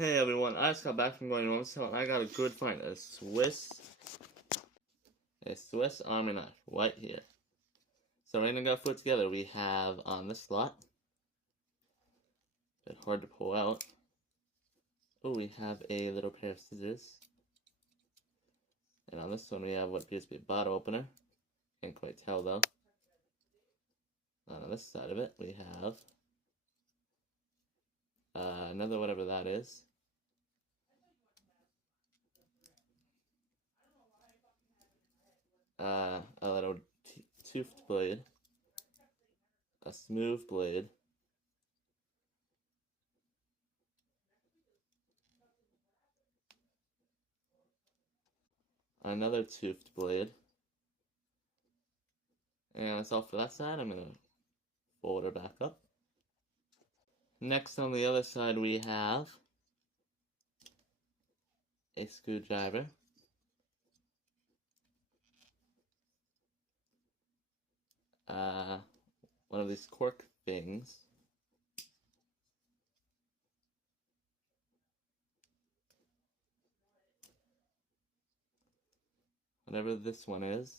Hey everyone, I just got back from going home, so I got a good find. A Swiss Army knife right here. So we're gonna go put it together. We have on this slot, a bit hard to pull out. Oh, we have a little pair of scissors. And on this one we have what appears to be a bottle opener. Can't quite tell though. On this side of it we have another whatever that is. A little toothed blade. A smooth blade. Another toothed blade. And that's all for that side. I'm going to fold her back up. Next on the other side we have a screwdriver. One of these cork things. Whatever this one is.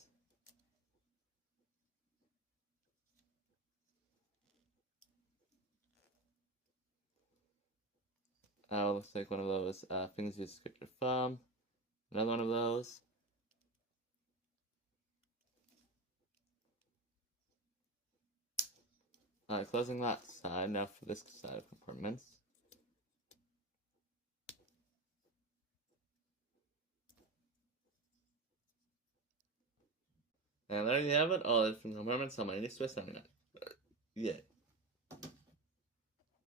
Looks like one of those things you scrape your thumb. Another one of those. Closing that side. Now for this side of compartments. And there you have it, all the different compartments on my new Swiss Army knife. Yeah.